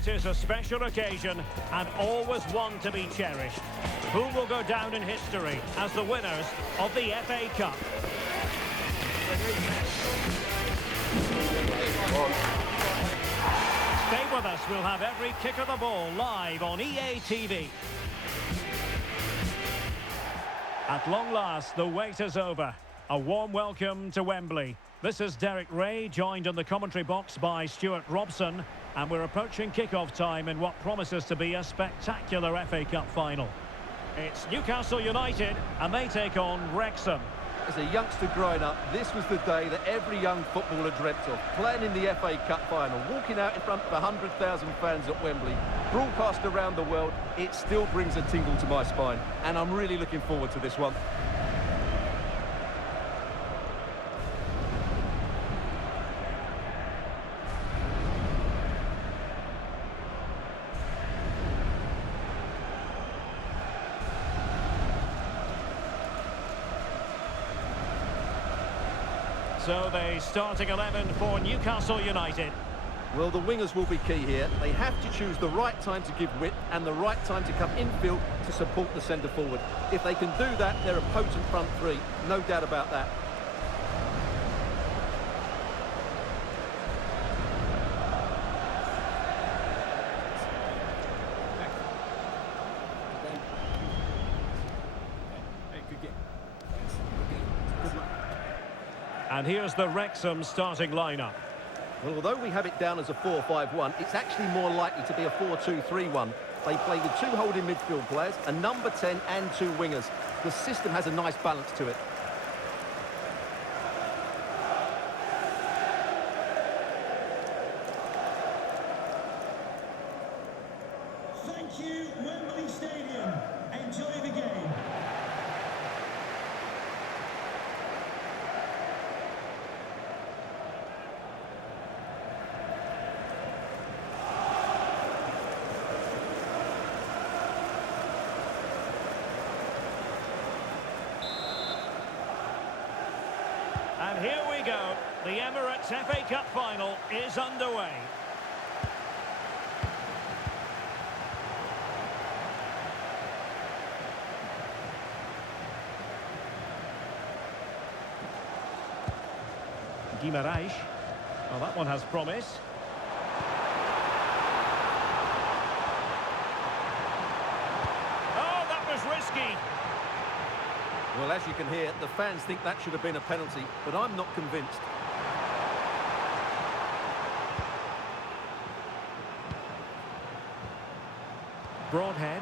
It is a special occasion and always one to be cherished. Who will go down in history as the winners of the FA Cup? Stay with us, we'll have every kick of the ball live on EA TV. At long last, the wait is over. A warm welcome to Wembley. This is Derek Ray, joined in the commentary box by Stuart Robson, and we're approaching kick-off time in what promises to be a spectacular FA Cup final. It's Newcastle United, and they take on Wrexham. As a youngster growing up, this was the day that every young footballer dreamt of. Playing in the FA Cup final, walking out in front of 100,000 fans at Wembley, broadcast around the world, it still brings a tingle to my spine. And I'm really looking forward to this one. So the starting 11 for Newcastle United. Well, the wingers will be key here. They have to choose the right time to give width and the right time to come infield to support the centre forward. If they can do that, they're a potent front three. No doubt about that. And here's the Wrexham starting lineup. Well, although we have it down as a 4-5-1, it's actually more likely to be a 4-2-3-1. They play with two holding midfield players, a number 10 and two wingers. The system has a nice balance to it. Thank you, Wembley Stadium. Enjoy the game. And here we go. The Emirates FA Cup final is underway. Guimaraes. Well, that one has promise. Oh, that was risky. Well, as you can hear, the fans think that should have been a penalty, but I'm not convinced. Broadhead.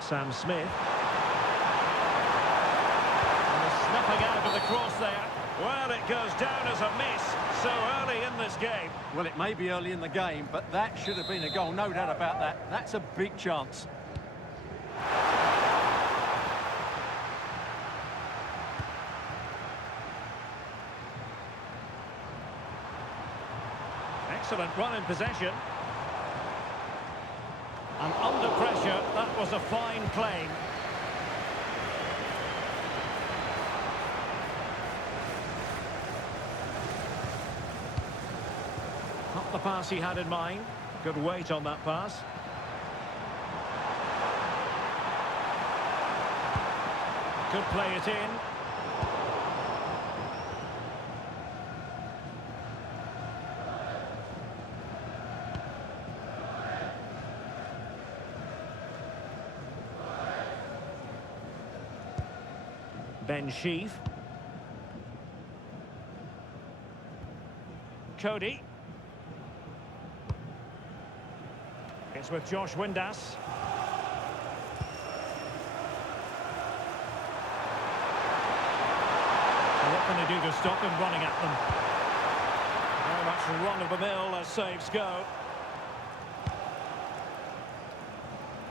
Sam Smith. And a snuffing out of the cross there. Well, it goes down as a miss so early in this game. Well, it may be early in the game, but that should have been a goal, no doubt about that. That's a big chance. Excellent run in possession. And under pressure, that was a fine claim. Not the pass he had in mind. Good weight on that pass. Could play it in. Ben Sheaf. Cody. It's with Josh Windass. And what can they do to stop him running at them? Very much run-of-the-mill as saves go.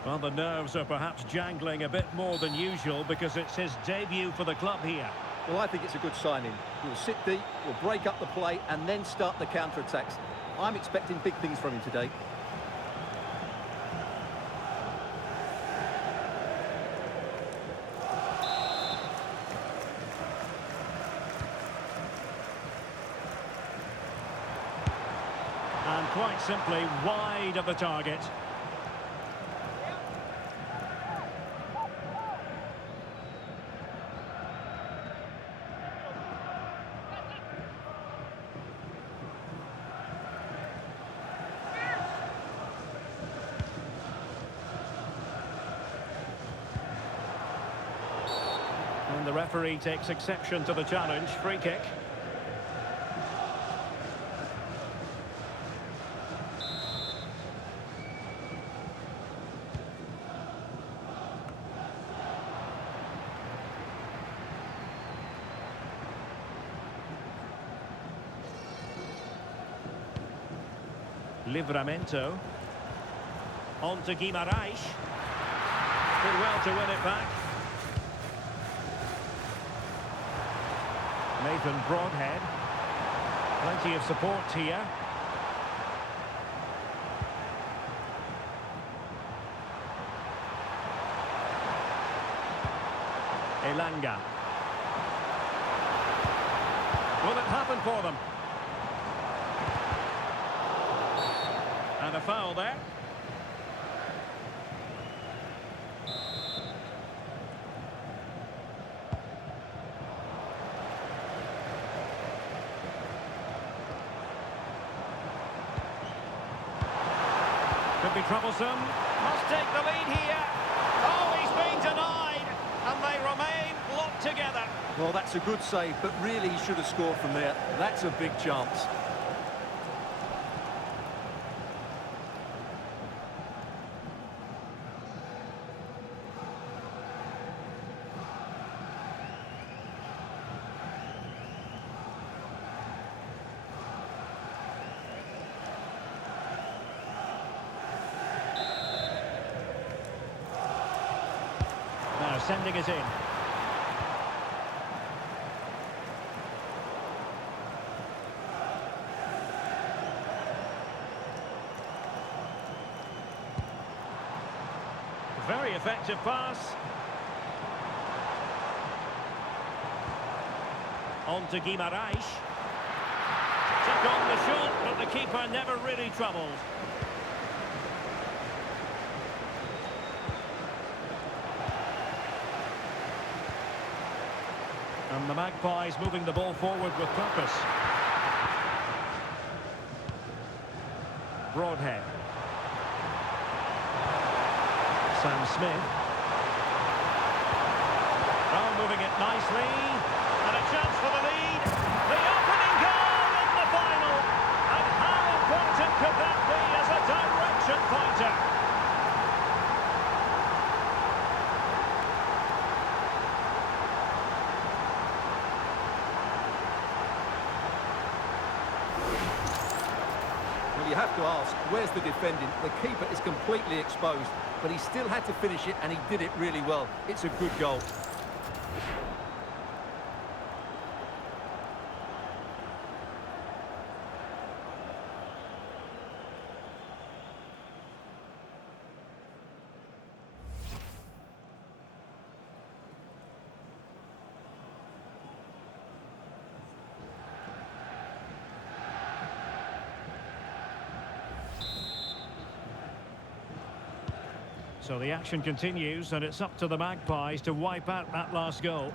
Well, the nerves are perhaps jangling a bit more than usual because it's his debut for the club here. Well, I think it's a good signing. He'll sit deep, he'll break up the play and then start the counter-attacks. I'm expecting big things from him today. And quite simply wide of the target. And the referee takes exception to the challenge. Free kick. Livramento. On to Guimarães. Did well to win it back. Nathan Broadhead. Plenty of support here. Elanga. Will it happen for them? And a foul there. Could be troublesome. Must take the lead here. Oh, he's been denied. And they remain locked together. Well, that's a good save, but really he should have scored from there. That's a big chance. Now sending it in. Very effective pass. On to Guimarães. Took on the shot, but the keeper never really troubled. And the Magpies moving the ball forward with purpose. Broadhead. Sam Smith. Oh, moving it nicely. And a chance for the lead. The opening goal in the final. And how important could that be as a direction pointer? Well, you have to ask, where's the defending? The keeper is completely exposed, but he still had to finish it, and he did it really well. It's a good goal. So the action continues, and it's up to the Magpies to wipe out that last goal.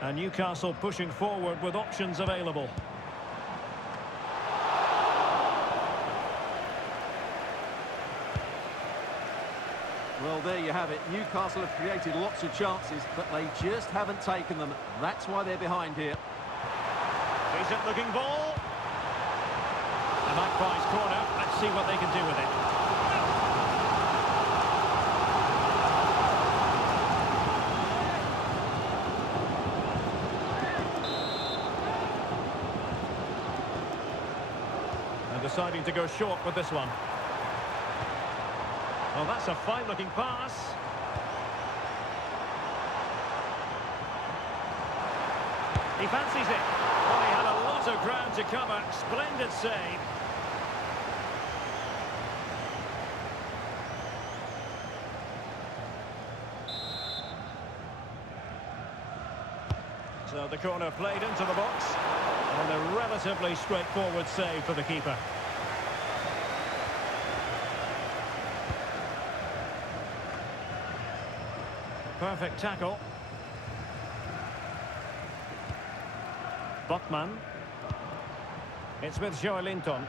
And Newcastle pushing forward with options available. Well, there you have it. Newcastle have created lots of chances, but they just haven't taken them. That's why they're behind here. Decent looking ball. The Magpies corner. Let's see what they can do with it. And deciding to go short with this one. Well, that's a fine looking pass. He fancies it. Well, he had a lot of ground to cover. Splendid save. So the corner played into the box. And a relatively straightforward save for the keeper. Perfect tackle. Botman. It's with Joelinton.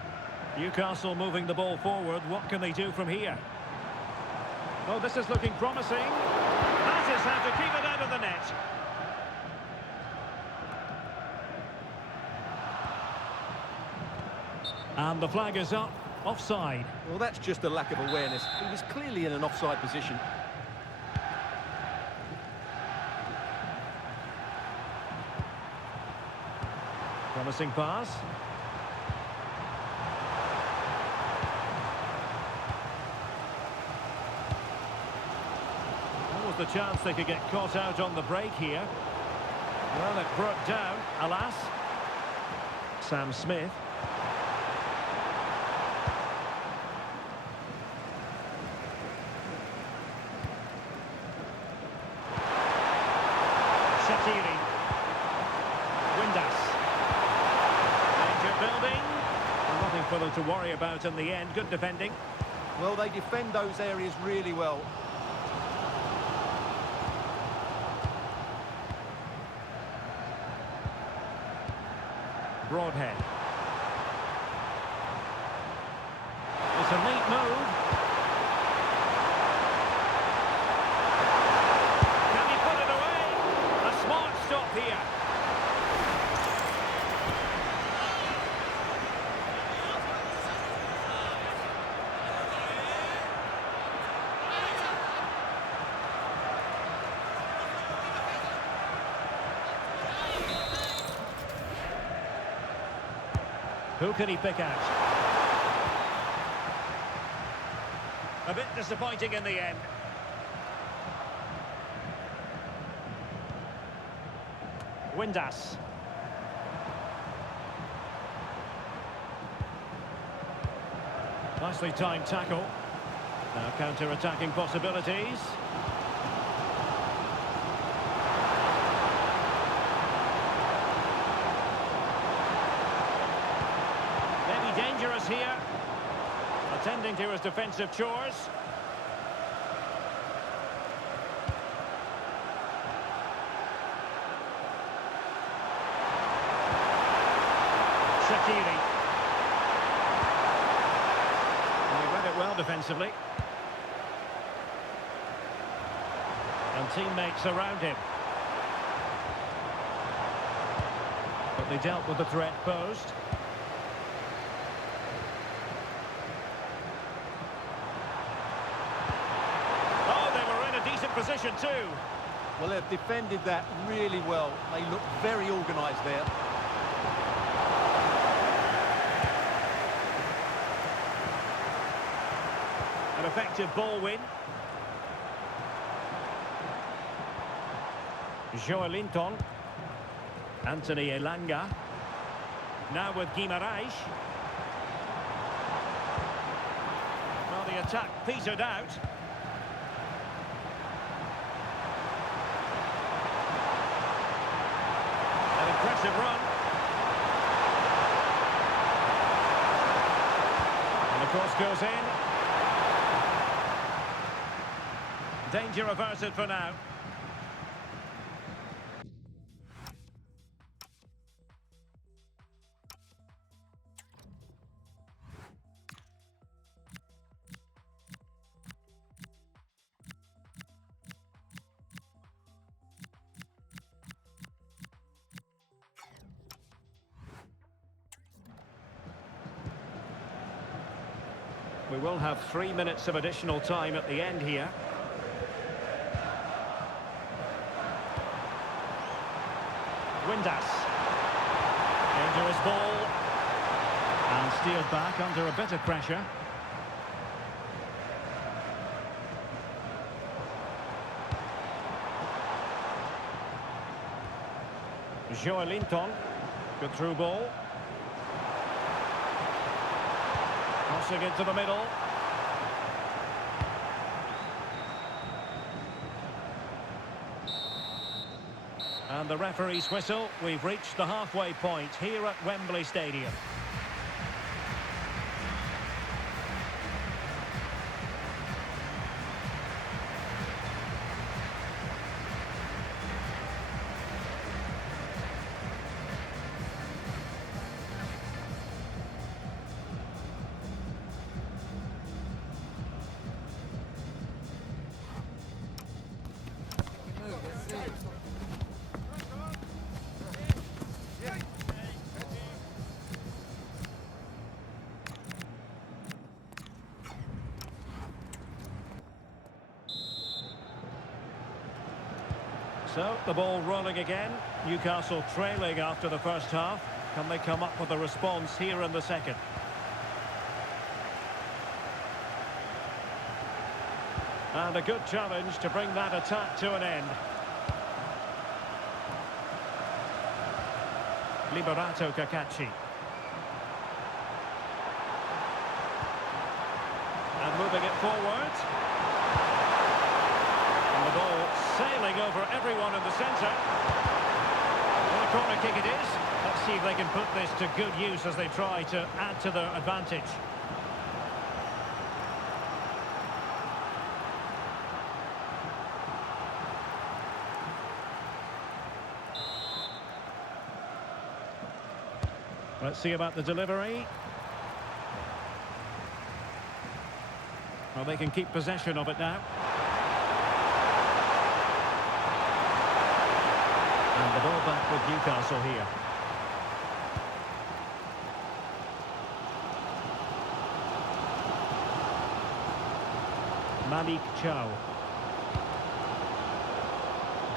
Newcastle moving the ball forward. What can they do from here? Oh, this is looking promising. That is how to keep it out of the net. And the flag is up. Offside. Well, that's just a lack of awareness. He was clearly in an offside position. Promising pass. What was the chance they could get caught out on the break here? Well, it broke down, alas. Sam Smith. Shaqiri. Windass. Danger building. Nothing for them to worry about in the end. Good defending. Well, they defend those areas really well. Broadhead. It's a neat move. Can he put it away? A smart stop here. Who can he pick out? A bit disappointing in the end. Windass. Nicely timed tackle. Now counter-attacking possibilities. Dangerous here, attending to his defensive chores. Shaqiri. He read it well defensively. And teammates around him. But they dealt with the threat posed. Position too. Well, they've defended that really well. They look very organised there. An effective ball win. Joelinton. Anthony Elanga. Now with Guimaraes. Well, the attack petered out. Impressive run. And the cross goes in. Danger averted for now. We will have 3 minutes of additional time at the end here. Windass. Dangerous ball. And steered back under a bit of pressure. Joelinton. Good through ball. Crossing into the middle. And the referee's whistle. We've reached the halfway point here at Wembley Stadium. So, the ball rolling again. Newcastle trailing after the first half. Can they come up with a response here in the second? And a good challenge to bring that attack to an end. Liberato Cacachi. And moving it forward. And the ball sailing over everyone in the centre. And a corner kick it is. Let's see if they can put this to good use as they try to add to their advantage. Let's see about the delivery. Well, they can keep possession of it now. And the ball back with Newcastle here. Malik Chow.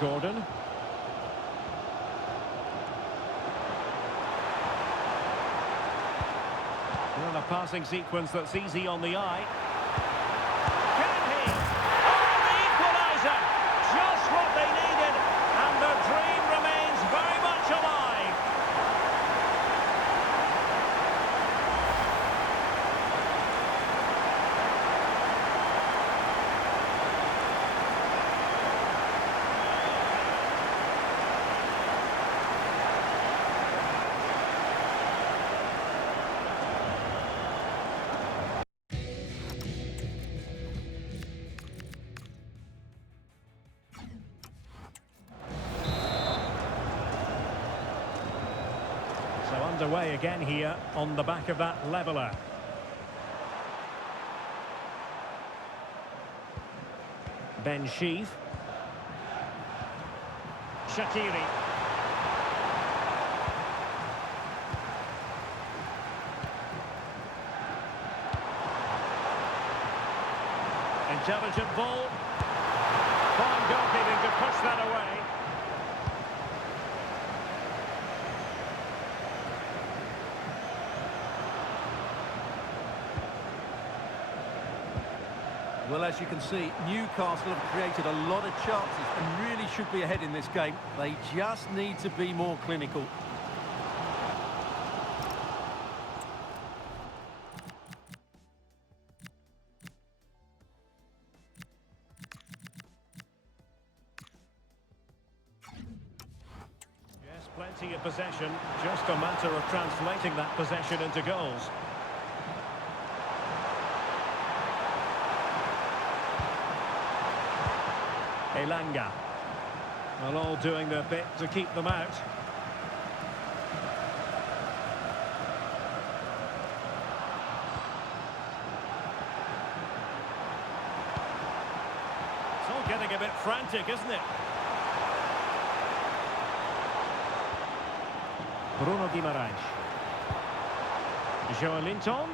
Gordon. Well, a passing sequence that's easy on the eye. Can he? Oh, the equaliser! Just what they needed, and the dream remains very much alive. So underway again here on the back of that leveller. Ben Sheaf. Shaqiri. Intelligent ball. Fine goalkeeping to push that away. Well, as you can see, Newcastle have created a lot of chances and really should be ahead in this game. They just need to be more clinical. Yes, plenty of possession. Just a matter of translating that possession into goals. Elanga. Well, all doing their bit to keep them out. It's all getting a bit frantic, isn't it? Bruno Guimaraes. Joelinton.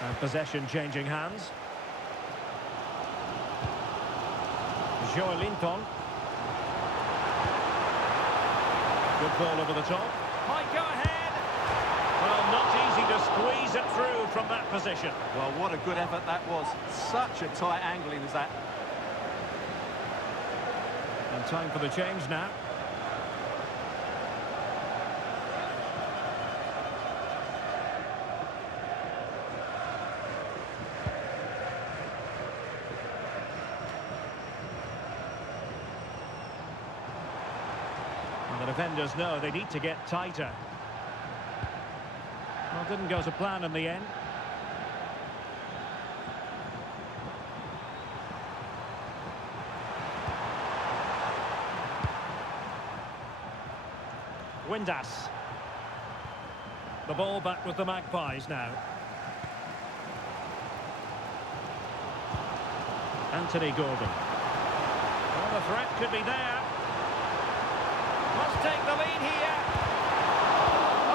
And possession changing hands. Joelinton. Good ball over the top. Might go ahead. Well, not easy to squeeze it through from that position. Well, what a good effort that was. Such a tight angling as that. And time for the change now. And the defenders know they need to get tighter. Well, didn't go to plan in the end. Windass. The ball back with the Magpies now. Anthony Gordon. Well, the threat could be there. Must take the lead here.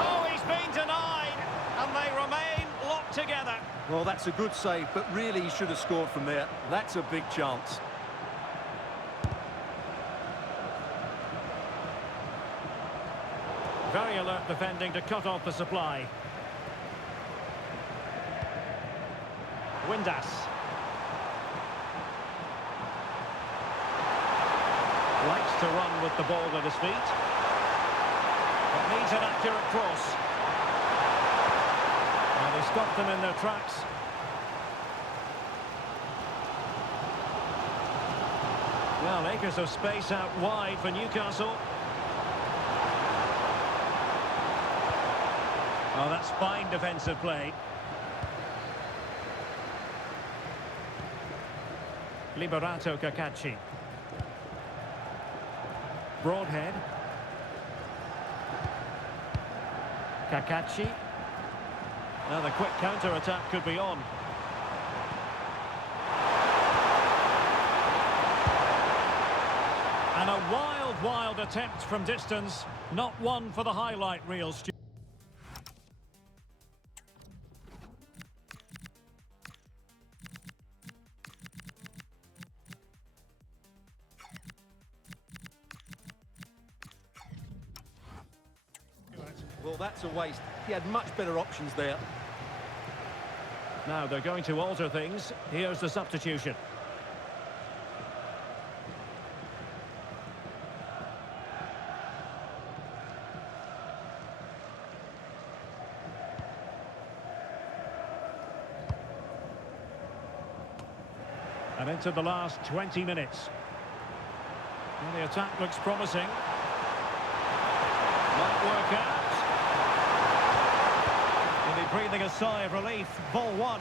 Oh, he's been denied. And they remain locked together. Well, that's a good save, but really he should have scored from there. That's a big chance. Very alert defending to cut off the supply. Windass. Likes to run with the ball at his feet. But needs an accurate cross. And they stopped them in their tracks. Well, acres of space out wide for Newcastle. Oh, that's fine defensive play. Liberato Cacachi. Broadhead. Cacachi. Now the quick counter-attack could be on. And a wild, wild attempt from distance. Not one for the highlight reel, Stu. Well, that's a waste. He had much better options there. Now they're going to alter things. Here's the substitution. And into the last 20 minutes. Well, the attack looks promising. Might work out. He'll be breathing a sigh of relief. Ball one.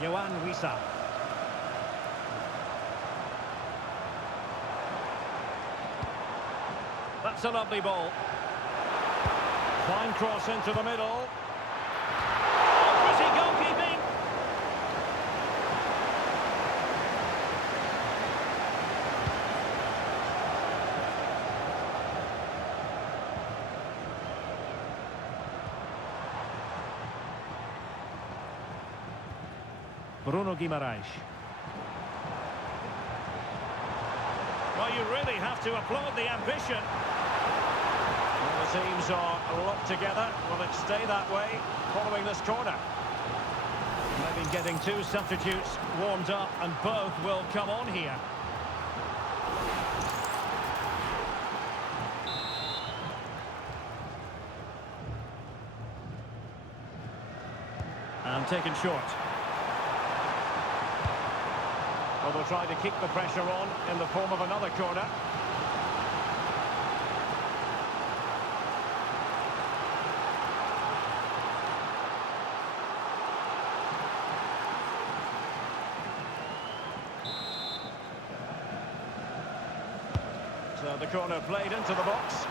Johan Wissa. That's a lovely ball. Fine cross into the middle. Oh, pretty goalkeeping. Bruno Guimaraes. Well, you really have to applaud the ambition. Well, the teams are locked together. Will it stay that way following this corner? Maybe getting two substitutes warmed up, and both will come on here. And taken short. Well, they'll try to keep the pressure on in the form of another corner. So the corner played into the box.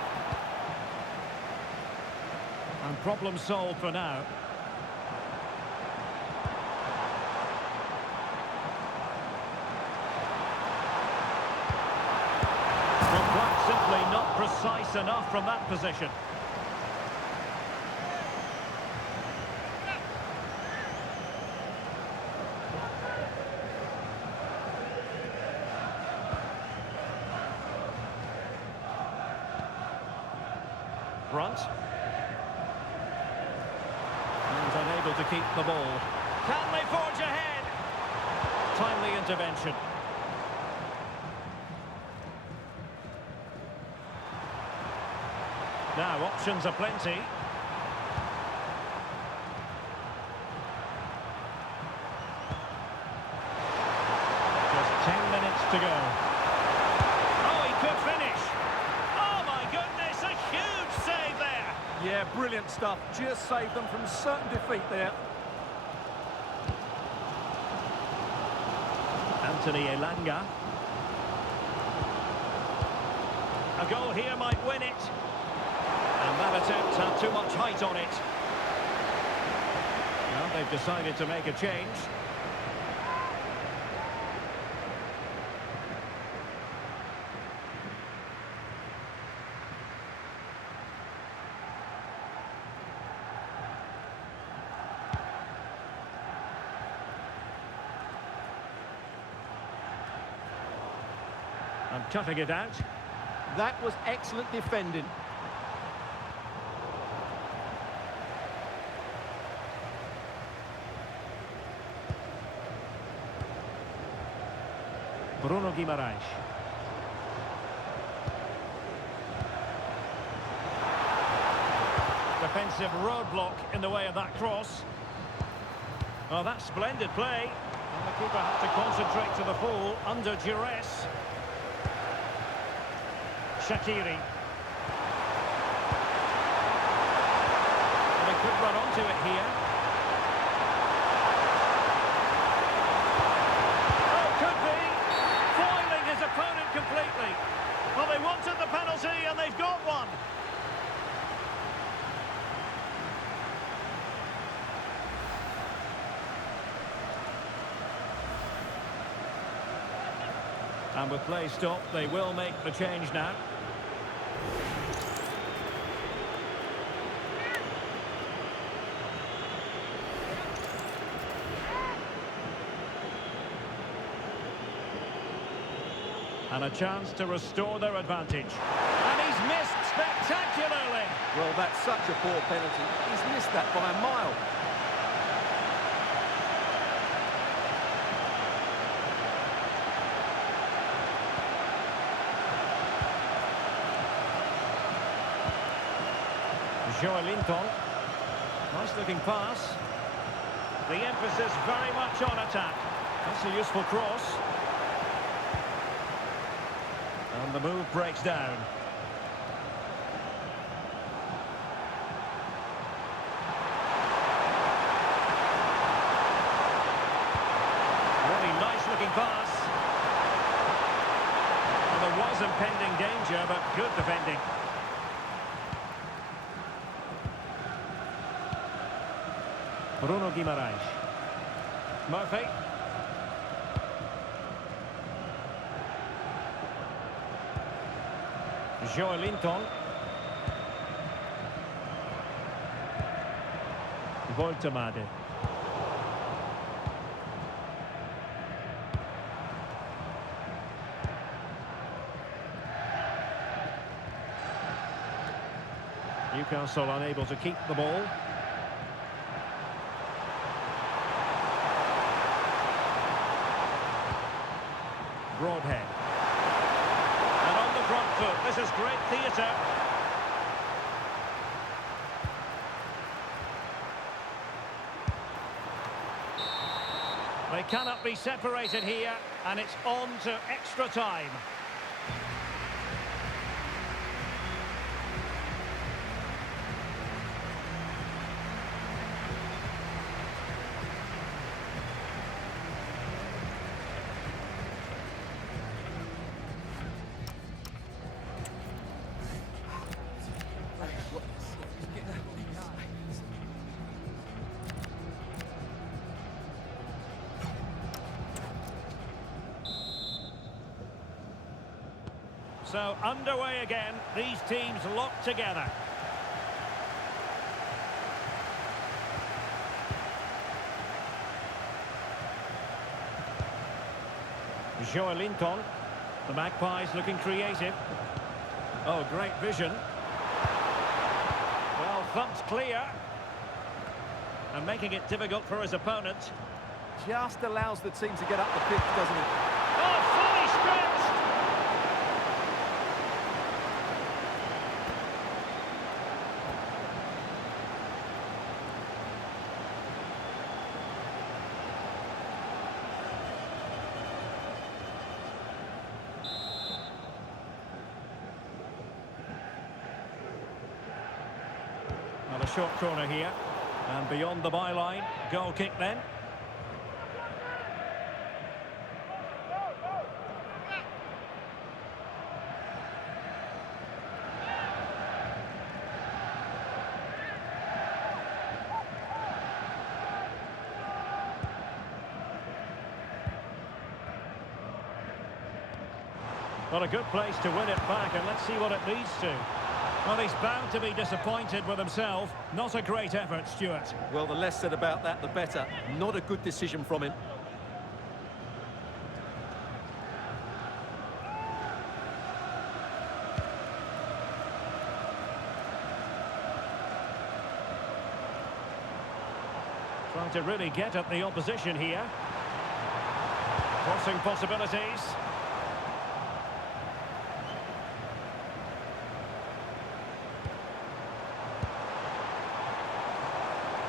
And problem solved for now. Simply not precise enough from that position. Brunt. And unable to keep the ball. Can they forge ahead? Timely intervention. Now, options are plenty. Just 10 minutes to go. Oh, he could finish. Oh, my goodness, a huge save there. Yeah, brilliant stuff. Just saved them from certain defeat there. Anthony Elanga. A goal here might win it. And that attempt had too much height on it. Well, they've decided to make a change. And cutting it out. That was excellent defending. Bruno Guimaraes. Defensive roadblock in the way of that cross. Oh, that's splendid play. And the keeper had to concentrate to the full under duress. Shaqiri. And they could run onto it here. Oh, could be. Foiling his opponent completely. Well, they wanted the penalty and they've got one. And with play stopped, they will make the change now. And a chance to restore their advantage. And he's missed spectacularly. Well, that's such a poor penalty. He's missed that by a mile. Joelinton. Nice looking pass. The emphasis very much on attack. That's a useful cross. And the move breaks down. Really nice looking pass. Well, there was impending danger, but good defending. Bruno Guimaraes. Murphy. Joelinton. Voltemade. Newcastle unable to keep the ball. Broadhead. And on the front foot, this is great theatre. They cannot be separated here, and it's on to extra time. So underway again, these teams locked together. Joelinton, the Magpies looking creative. Oh, great vision. Well, thumped clear. And making it difficult for his opponent. Just allows the team to get up the pitch, doesn't it? Oh, fully stretched! short corner here. And beyond the byline, goal kick then. Well, a good place to win it back, and let's see what it leads to. Well, he's bound to be disappointed with himself. Not a great effort, Stuart. Well, the less said about that, the better. Not a good decision from him. Trying to really get at the opposition here. Crossing possibilities.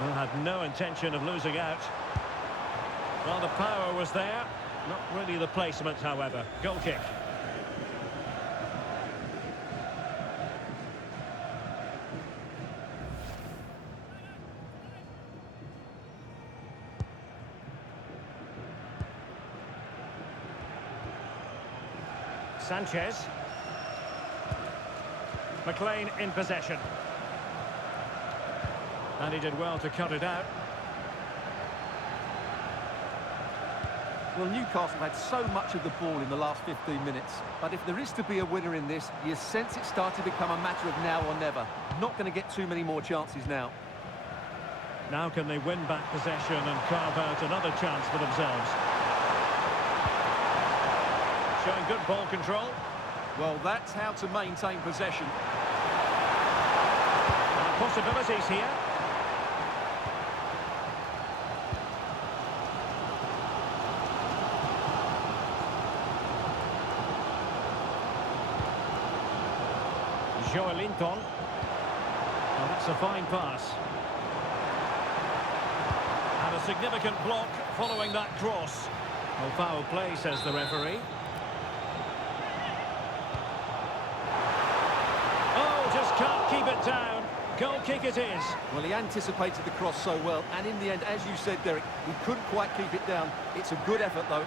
Well, had no intention of losing out. Well, the power was there. Not really the placement, however. Goal kick. Sanchez. McLean in possession. And he did well to cut it out. Well, Newcastle had so much of the ball in the last 15 minutes. But if there is to be a winner in this, you sense it's starting to become a matter of now or never. Not going to get too many more chances now. Now can they win back possession and carve out another chance for themselves? Showing good ball control. Well, that's how to maintain possession. And possibilities here. Joelinton. Well, that's a fine pass. And a significant block following that cross. Well, foul play, says the referee. Oh, just can't keep it down. Goal kick it is. Well, he anticipated the cross so well, and in the end, as you said, Derek, he couldn't quite keep it down. It's a good effort, though.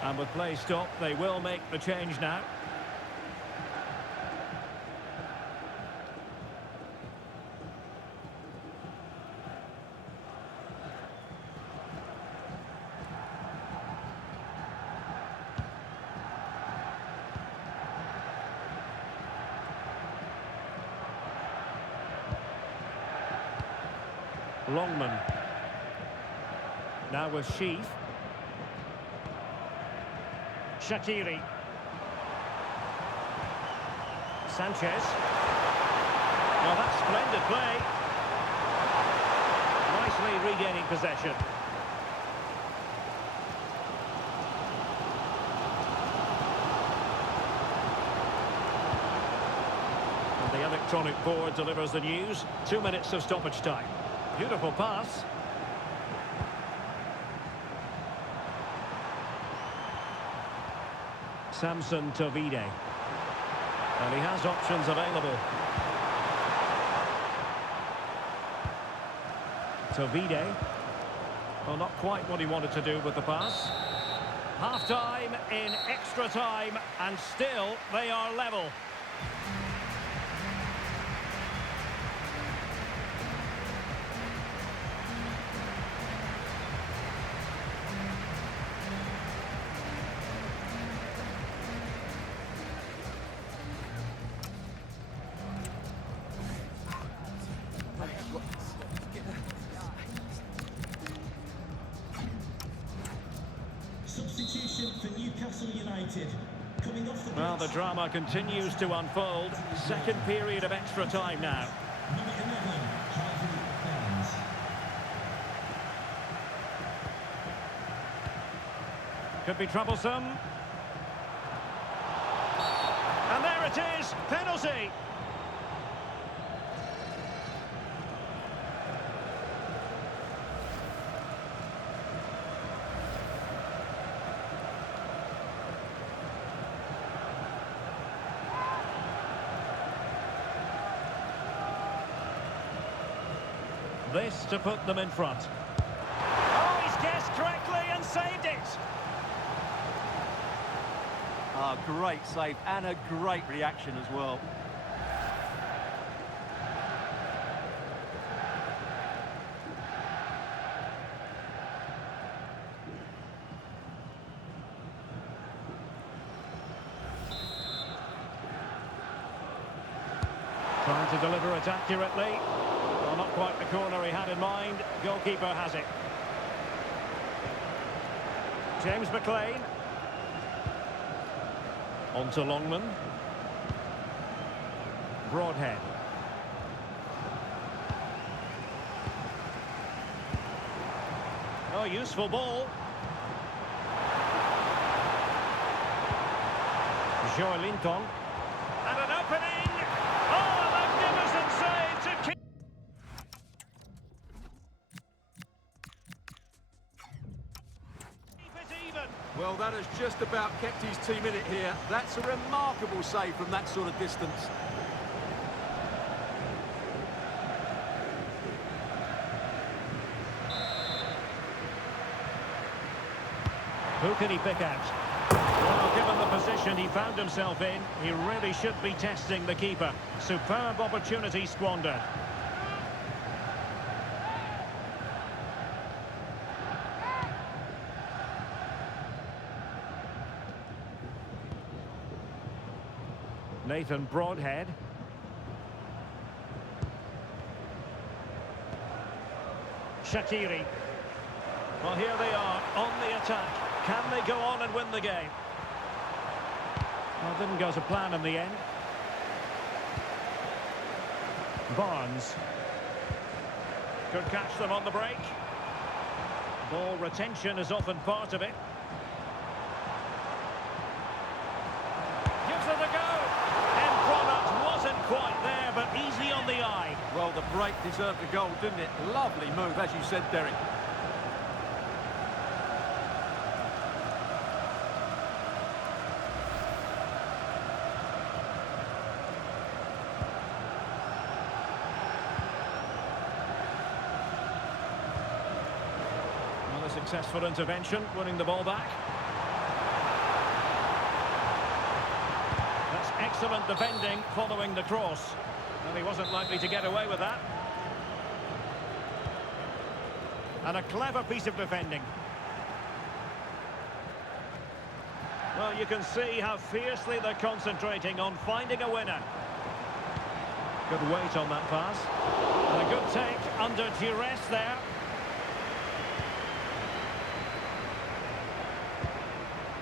And with play stopped, they will make the change now. Longman. Now with Sheaf. Shaqiri. Sanchez. Well, that's splendid play. Nicely regaining possession. And the electronic board delivers the news. 2 minutes of stoppage time. Beautiful pass. Samson Tovide. And he has options available. Tovide. Well, not quite what he wanted to do with the pass. Half-time in extra time, and still they are level. Substitution for Newcastle United. Coming off the Well, the drama continues to unfold. Second period of extra time now. Number 11, Harvey Barnes. Could be troublesome. And there it is, penalty. This to put them in front. Oh, he's guessed correctly and saved it. Ah, great save and a great reaction as well. Trying to deliver it accurately. Well, not quite the corner he had in mind. Goalkeeper has it. James McLean. On to Longman. Broadhead. Oh, useful ball. Joelinton. And an opening. Oh, a magnificent save to keep. Keep it even. Well, that has just about kept his team in it here. That's a remarkable save from that sort of distance. Who can he pick out? Well, given the position he found himself in, he really should be testing the keeper. Superb opportunity squandered. Nathan Broadhead. Shaqiri. Well, here they are on the attack. Can they go on and win the game? Well, didn't go to plan in the end. Barnes. Could catch them on the break. Ball retention is often part of it. Gives it a go. End product wasn't quite there, but easy on the eye. Well, the break deserved a goal, didn't it? Lovely move, as you said, Derek. Successful intervention, winning the ball back. That's excellent defending following the cross. Well, he wasn't likely to get away with that. And a clever piece of defending. Well, you can see how fiercely they're concentrating on finding a winner. Good weight on that pass. And a good take under duress there.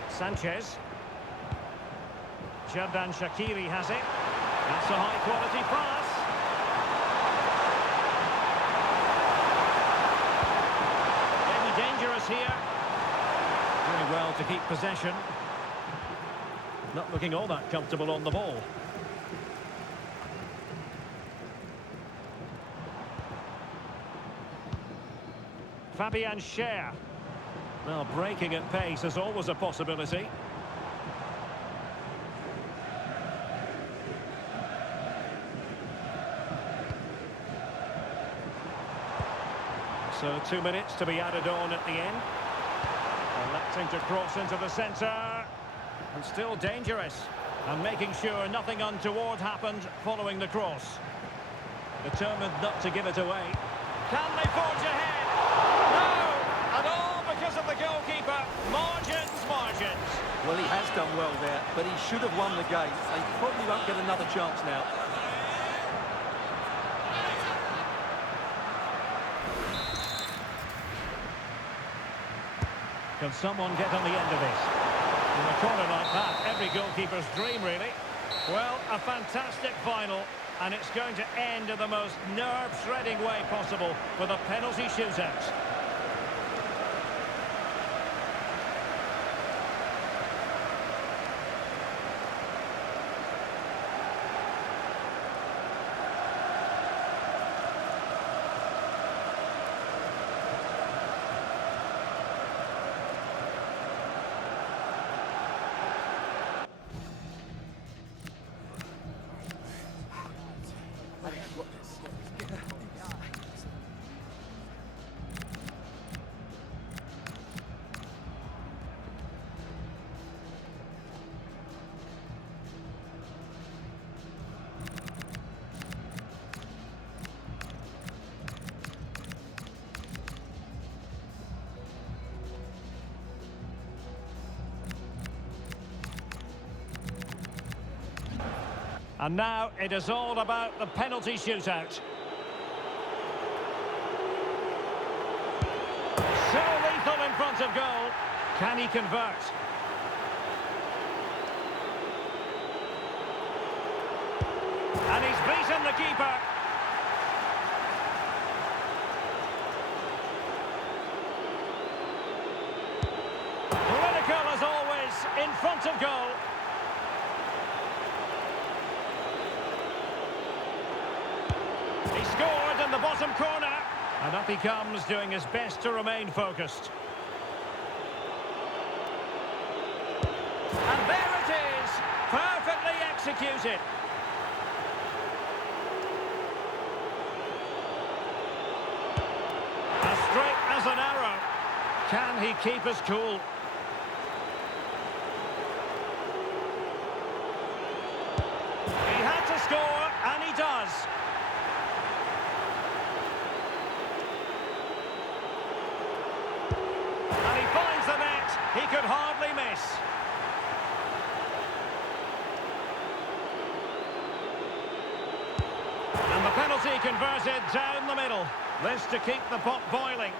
Sanchez. Xherdan Shaqiri has it. That's a high-quality pass. Maybe dangerous here. Doing well to keep possession. Not looking all that comfortable on the ball. Fabian Schär. Well, breaking at pace is always a possibility. So 2 minutes to be added on at the end. Electing to cross into the centre. And still dangerous. And making sure nothing untoward happened following the cross. Determined not to give it away. Can they forge ahead? No! And all because of the goalkeeper. Margins. Well, he has done well there, but he should have won the game. They probably won't get another chance now. Can someone get on the end of this? In a corner like that, every goalkeeper's dream, really. Well, a fantastic final, and it's going to end in the most nerve-shredding way possible with a penalty shootout. And now it is all about the penalty shootout. So lethal in front of goal. Can he convert? And he's beaten the keeper. Critical as always in front of goal. He scored in the bottom corner. And up he comes, doing his best to remain focused. And there it is, perfectly executed. As straight as an arrow. Can he keep his cool? He had to score, and he does. And he finds the net. He could hardly miss. And the penalty converted down the middle. This to keep the pot boiling.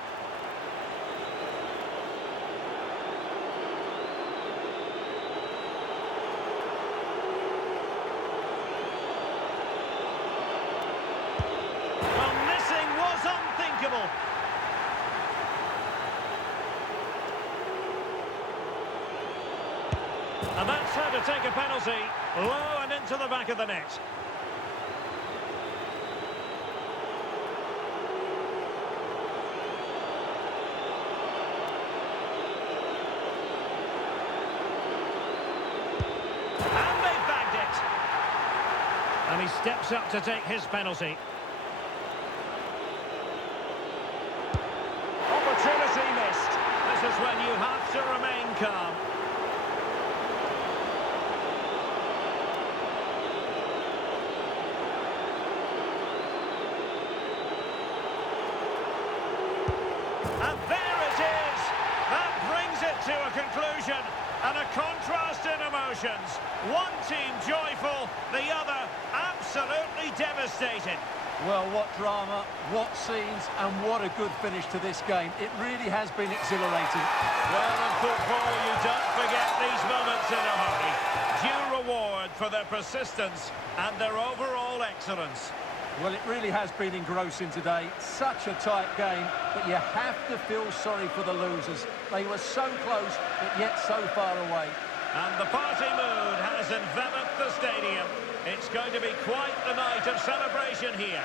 Well, missing was unthinkable. And that's how to take a penalty. Low and into the back of the net. And they've bagged it. And he steps up to take his penalty. Opportunity missed. This is when you have to remain calm. And there it is. That brings it to a conclusion. And a contrast in emotions. One team joyful, the other absolutely devastated. Well, what drama, what scenes, and what a good finish to this game. It really has been exhilarating. Well, in football, you don't forget these moments in a hurry. Due reward for their persistence and their overall excellence. Well, it really has been engrossing today. Such a tight game, but you have to feel sorry for the losers. They were so close, but yet so far away. And the party mood has enveloped the stadium. It's going to be quite the night of celebration here.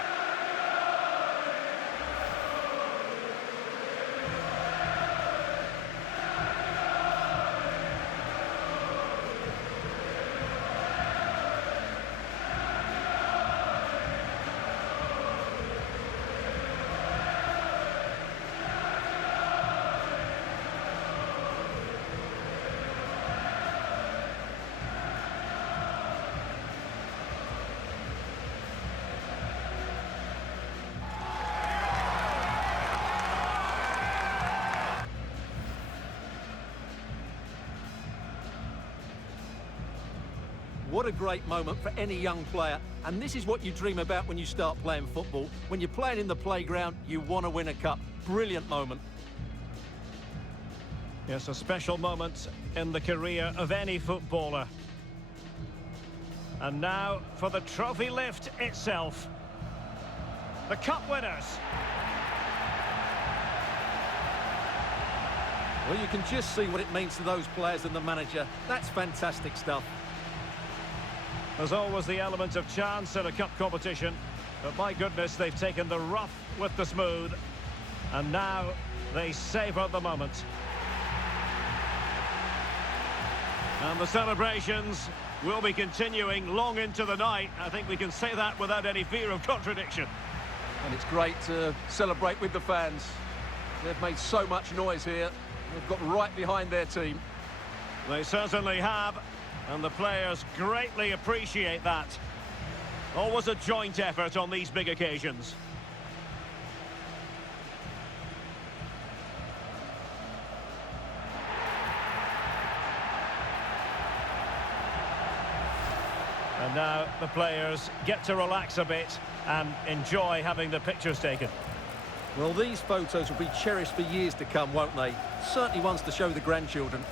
What a great moment for any young player. And this is what you dream about when you start playing football. When you're playing in the playground, you want to win a cup. Brilliant moment. Yes, a special moment in the career of any footballer. And now for the trophy lift itself. The cup winners. Well, you can just see what it means to those players and the manager. That's fantastic stuff. There's always the element of chance in a cup competition, but my goodness, they've taken the rough with the smooth, and now they savour the moment. And the celebrations will be continuing long into the night. I think we can say that without any fear of contradiction. And it's great to celebrate with the fans. They've made so much noise here. They've got right behind their team. They certainly have. And the players greatly appreciate that. Always a joint effort on these big occasions. And now the players get to relax a bit and enjoy having the pictures taken. Well, these photos will be cherished for years to come, won't they? Certainly ones to show the grandchildren.